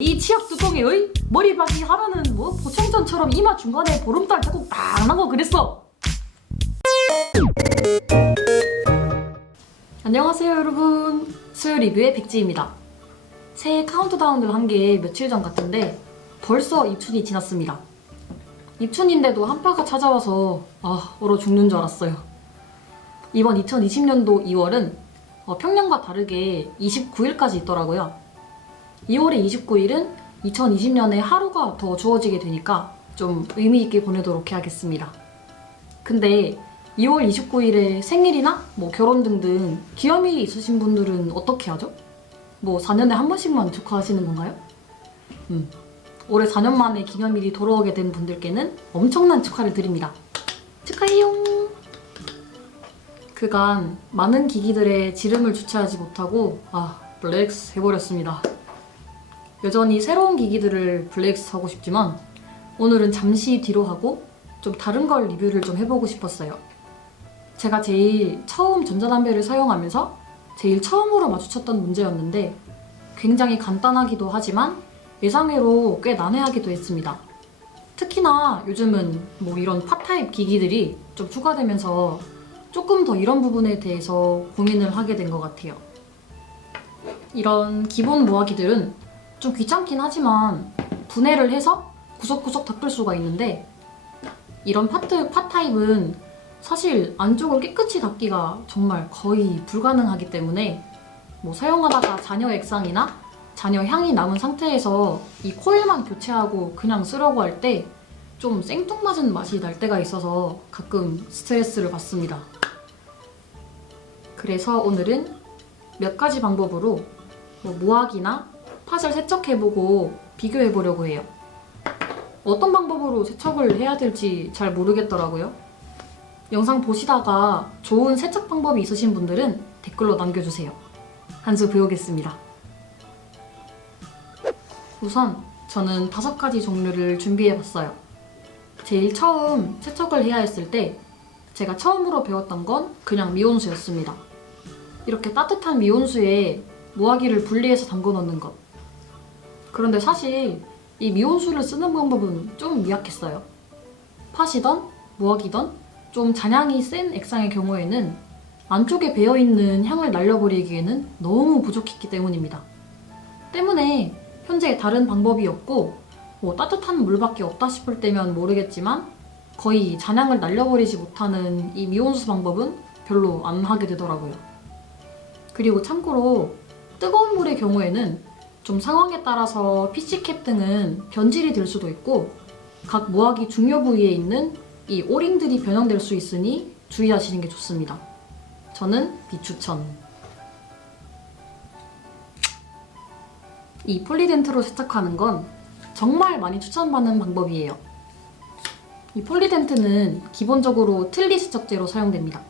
이 치약 뚜껑에 머리박이 하면은 뭐 보청전처럼 이마 중간에 보름달 자국 딱 나고 그랬어. 안녕하세요 여러분, 수요 리뷰의 백지입니다. 새해 카운트다운을 한 게 며칠 전 같은데 벌써 입춘이 지났습니다. 입춘인데도 한파가 찾아와서 얼어 죽는 줄 알았어요. 이번 2020년도 2월은 평년과 다르게 29일까지 있더라고요. 2월의 29일은 2020년에 하루가 더 주어지게 되니까 좀 의미있게 보내도록 해야겠습니다. 근데 2월 29일에 생일이나 결혼 등등 기념일이 있으신 분들은 어떻게 하죠? 4년에 한 번씩만 축하하시는 건가요? 올해 4년 만에 기념일이 돌아오게 된 분들께는 엄청난 축하를 드립니다. 축하해요! 그간 많은 기기들의 지름을 주체하지 못하고 블랙스 해버렸습니다. 여전히 새로운 기기들을 블랙스 하고 싶지만 오늘은 잠시 뒤로 하고 좀 다른 걸 리뷰를 좀 해보고 싶었어요. 제가 제일 처음 전자담배를 사용하면서 제일 처음으로 마주쳤던 문제였는데 굉장히 간단하기도 하지만 예상외로 꽤 난해하기도 했습니다. 특히나 요즘은 이런 팟타입 기기들이 좀 추가되면서 조금 더 이런 부분에 대해서 고민을 하게 된 것 같아요. 이런 기본 모아기들은 좀 귀찮긴 하지만 분해를 해서 구석구석 닦을 수가 있는데 이런 팟타입은 사실 안쪽을 깨끗이 닦기가 정말 거의 불가능하기 때문에 사용하다가 잔여 액상이나 잔여 향이 남은 상태에서 이 코일만 교체하고 그냥 쓰려고 할 때 좀 생뚱맞은 맛이 날 때가 있어서 가끔 스트레스를 받습니다. 그래서 오늘은 몇 가지 방법으로 모아기나 팟을 세척해보고 비교해보려고 해요. 어떤 방법으로 세척을 해야 될지 잘 모르겠더라고요. 영상 보시다가 좋은 세척 방법이 있으신 분들은 댓글로 남겨주세요. 한 수 배우겠습니다. 우선 저는 5가지 종류를 준비해봤어요. 제일 처음 세척을 해야 했을 때 제가 처음으로 배웠던 건 그냥 미온수였습니다. 이렇게 따뜻한 미온수에 모아기를 분리해서 담궈 넣는 것. 그런데 사실 이 미온수를 쓰는 방법은 좀 미약했어요. 팟이던 모아기던 좀 잔향이 센 액상의 경우에는 안쪽에 배어있는 향을 날려버리기에는 너무 부족했기 때문입니다. 때문에 현재 다른 방법이 없고 따뜻한 물밖에 없다 싶을 때면 모르겠지만 거의 잔향을 날려버리지 못하는 이 미온수 방법은 별로 안 하게 되더라고요. 그리고 참고로 뜨거운 물의 경우에는 좀 상황에 따라서 PC캡 등은 변질이 될 수도 있고 각 모아기 중요 부위에 있는 이 오링들이 변형될 수 있으니 주의하시는 게 좋습니다. 저는 비추천. 이 폴리덴트로 세척하는 건 정말 많이 추천받는 방법이에요. 이 폴리덴트는 기본적으로 틀니 세척제로 사용됩니다.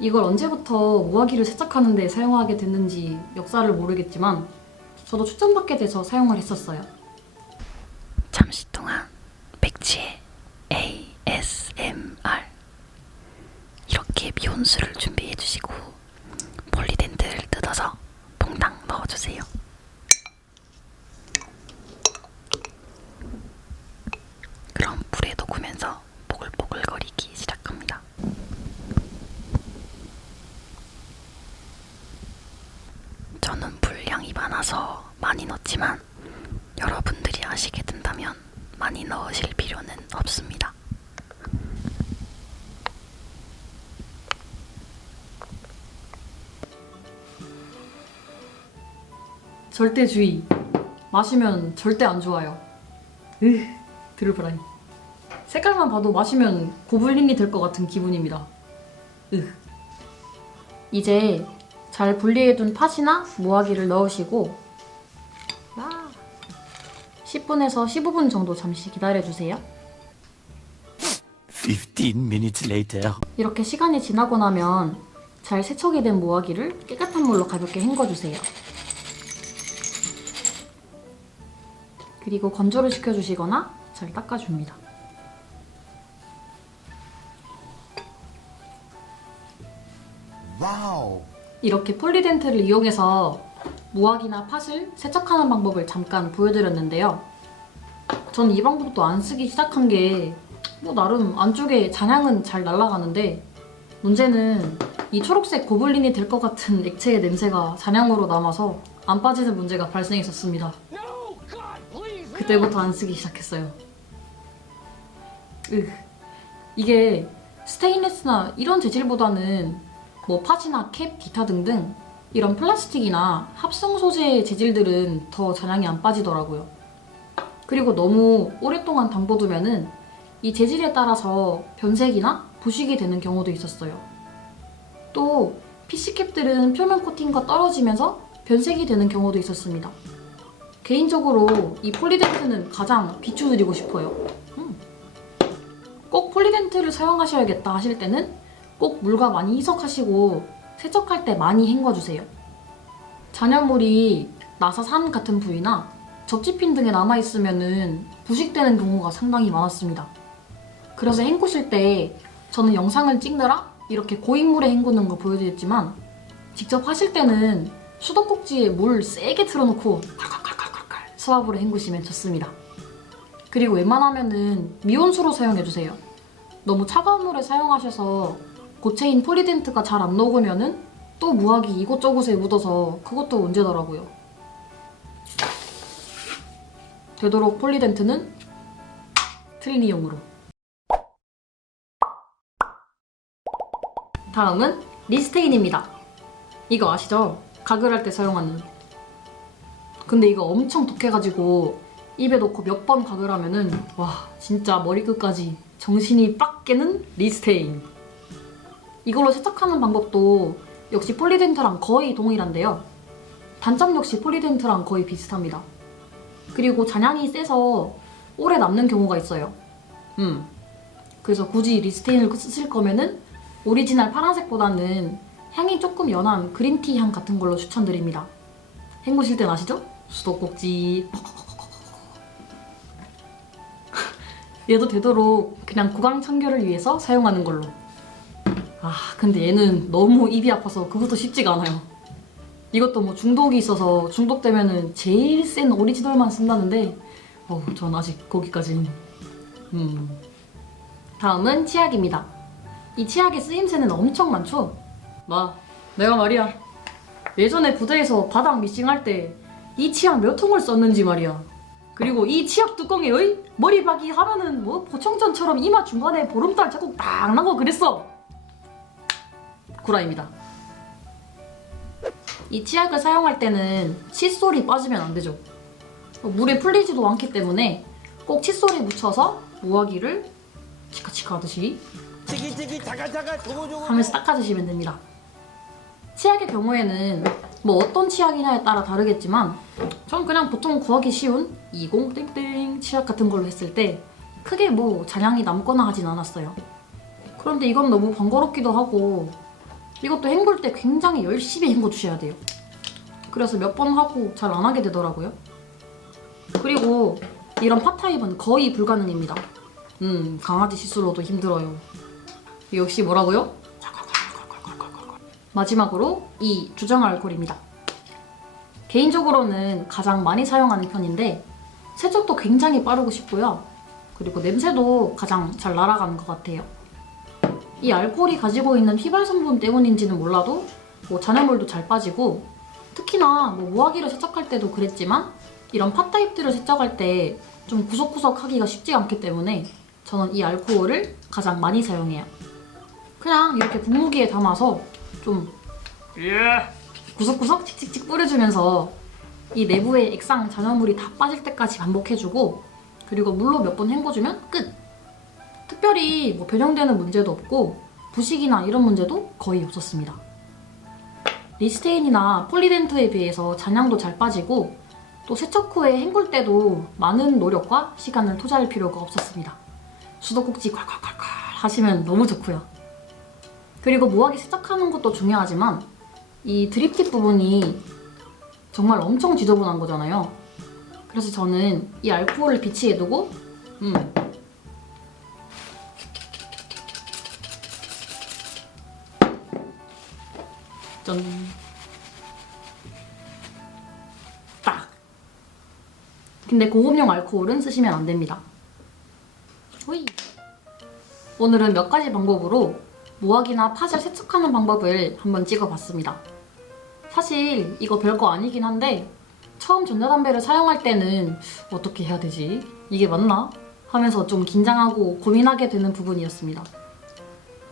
이걸 언제부터 모아기를 세척하는 데 사용하게 됐는지 역사를 모르겠지만 저도 추천받게 돼서 사용을 했었어요. 잠시 동안 백지의 ASMR. 이렇게 미온수를 준비해주시고 폴리덴트를 뜯어서 퐁당 넣어주세요. 그럼 물에 녹으면서 보글보글거리기 시작합니다. 저는 물량이 많아서 많이 넣지만 여러분들이 아시게 된다면 많이 넣으실 필요는 없습니다. 절대 주의. 마시면 절대 안 좋아요. 들어보라니. 색깔만 봐도 마시면 고블린이 될 것 같은 기분입니다. 이제 잘 분리해둔 팟이나 모아기를 넣으시고 10분에서 15분 정도 잠시 기다려주세요. 15 minutes later. 이렇게 시간이 지나고 나면 잘 세척이 된 모아기를 깨끗한 물로 가볍게 헹궈주세요. 그리고 건조를 시켜주시거나 잘 닦아줍니다. 와우. 이렇게 폴리덴트를 이용해서 무화기나 팥을 세척하는 방법을 잠깐 보여드렸는데요. 전 이 방법도 안 쓰기 시작한 게 뭐 나름 안쪽에 잔향은 잘 날아가는데 문제는 이 초록색 고블린이 될 것 같은 액체의 냄새가 잔향으로 남아서 안 빠지는 문제가 발생했었습니다. 그때부터 안 쓰기 시작했어요. 이게 스테인리스나 이런 재질보다는 뭐 팥이나 캡, 기타 등등 이런 플라스틱이나 합성 소재의 재질들은 더 잔향이 안 빠지더라고요. 그리고 너무 오랫동안 담궈두면은 이 재질에 따라서 변색이나 부식이 되는 경우도 있었어요. 또 PC캡들은 표면 코팅과 떨어지면서 변색이 되는 경우도 있었습니다. 개인적으로 이 폴리덴트는 가장 비추드리고 싶어요. 꼭 폴리덴트를 사용하셔야겠다 하실 때는 꼭 물과 많이 희석하시고 세척할 때 많이 헹궈주세요. 잔여물이 나사 산 같은 부위나 접지핀 등에 남아있으면 부식되는 경우가 상당히 많았습니다. 그래서 헹구실 때 저는 영상을 찍느라 이렇게 고인물에 헹구는 거 보여드렸지만 직접 하실 때는 수도꼭지에 물 세게 틀어놓고 칼칼칼칼칼 수압으로 헹구시면 좋습니다. 그리고 웬만하면은 미온수로 사용해주세요. 너무 차가운 물에 사용하셔서 고체인 폴리덴트가 잘 안 녹으면은 또 무화기 이곳저곳에 묻어서 그것도 문제더라고요. 되도록 폴리덴트는 트리니용으로. 다음은 리스테인입니다. 이거 아시죠? 가글 할 때 사용하는. 근데 이거 엄청 독해가지고 입에 넣고 몇 번 가글하면은 와 진짜 머리끝까지 정신이 빡 깨는 리스테인. 이걸로 세척하는 방법도 역시 폴리덴트랑 거의 동일한데요. 단점 역시 폴리덴트랑 거의 비슷합니다. 그리고 잔향이 세서 오래 남는 경우가 있어요. 그래서 굳이 리스테인을 쓰실 거면은 오리지널 파란색보다는 향이 조금 연한 그린티 향 같은 걸로 추천드립니다. 헹구실 땐 아시죠? 수도꼭지. 얘도 되도록 그냥 구강 청결을 위해서 사용하는 걸로. 근데 얘는 너무 입이 아파서 그것도 쉽지가 않아요. 이것도 뭐 중독이 있어서 중독되면은 제일 센 오리지널만 쓴다는데 전 아직 거기까지는. 다음은 치약입니다. 이 치약의 쓰임새는 엄청 많죠? 내가 말이야 예전에 부대에서 바닥 미싱할 때 이 치약 몇 통을 썼는지 말이야. 그리고 이 치약 뚜껑에 머리박이 하면은 뭐 보청전처럼 이마 중간에 보름달 자국 딱 나고 그랬어. 구라입니다. 이 치약을 사용할 때는 칫솔이 빠지면 안 되죠. 물에 풀리지도 않기 때문에 꼭 칫솔에 묻혀서 무화기를 치카치카 하듯이 하면서 닦아주시면 됩니다. 치약의 경우에는 뭐 어떤 치약이냐에 따라 다르겠지만 전 그냥 보통 구하기 쉬운 20땡땡 치약 같은 걸로 했을 때 크게 뭐 잔향이 남거나 하진 않았어요. 그런데 이건 너무 번거롭기도 하고 이것도 헹굴 때 굉장히 열심히 헹궈주셔야 돼요. 그래서 몇 번 하고 잘 안 하게 되더라고요. 그리고 이런 팟타입은 거의 불가능입니다. 강아지 시술로도 힘들어요. 역시 뭐라고요? 마지막으로 이 주정 알코올입니다. 개인적으로는 가장 많이 사용하는 편인데 세척도 굉장히 빠르고 쉽고요. 그리고 냄새도 가장 잘 날아가는 것 같아요. 이 알코올이 가지고 있는 휘발 성분 때문인지는 몰라도 뭐 잔여물도 잘 빠지고 특히나 뭐 무화기를 세척할 때도 그랬지만 이런 팟타입들을 세척할 때 좀 구석구석 하기가 쉽지 않기 때문에 저는 이 알코올을 가장 많이 사용해요. 그냥 이렇게 분무기에 담아서 좀 구석구석 칙칙칙 뿌려주면서 이 내부의 액상 잔여물이 다 빠질 때까지 반복해주고 그리고 물로 몇 번 헹궈주면 끝! 특별히 뭐 변형되는 문제도 없고 부식이나 이런 문제도 거의 없었습니다. 리스테인이나 폴리덴트에 비해서 잔향도 잘 빠지고 또 세척 후에 헹굴 때도 많은 노력과 시간을 투자할 필요가 없었습니다. 수도꼭지 콸콸콸콸 하시면 너무 좋고요. 그리고 무화기 세척하는 것도 중요하지만 이 드립팁 부분이 정말 엄청 지저분한 거잖아요. 그래서 저는 이 알코올을 비치해 두고 짠 근데 공업용 알코올은 쓰시면 안 됩니다. 호이. 오늘은 몇 가지 방법으로 모악이나 팥을 세척하는 방법을 한번 찍어봤습니다. 사실 이거 별거 아니긴 한데 처음 전자담배를 사용할 때는 어떻게 해야 되지? 이게 맞나? 하면서 좀 긴장하고 고민하게 되는 부분이었습니다.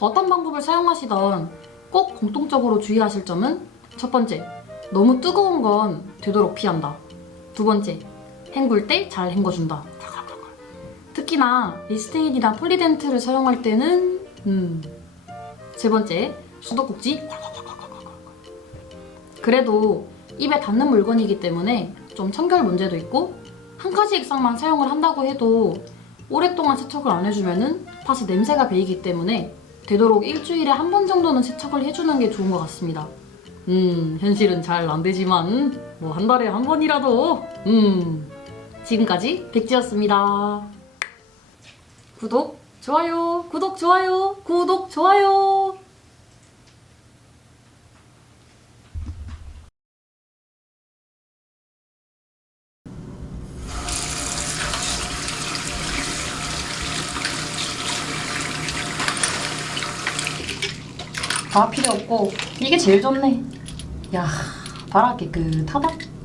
어떤 방법을 사용하시던 꼭 공통적으로 주의하실 점은 첫 번째, 너무 뜨거운 건 되도록 피한다. 두 번째, 헹굴 때 잘 헹궈준다. 특히나 리스테인이나 폴리덴트를 사용할 때는 세 번째, 수도꼭지. 그래도 입에 닿는 물건이기 때문에 좀 청결 문제도 있고 한 가지 액상만 사용을 한다고 해도 오랫동안 세척을 안 해주면은 팥이 냄새가 배이기 때문에 되도록 일주일에 한 번 정도는 세척을 해주는 게 좋은 것 같습니다. 현실은 잘 안 되지만 뭐 한 달에 한 번이라도 지금까지 백지였습니다. 구독, 좋아요, 구독, 좋아요, 구독, 좋아요. 다 필요 없고 이게 제일 좋네. 야, 봐라 깨끗하다.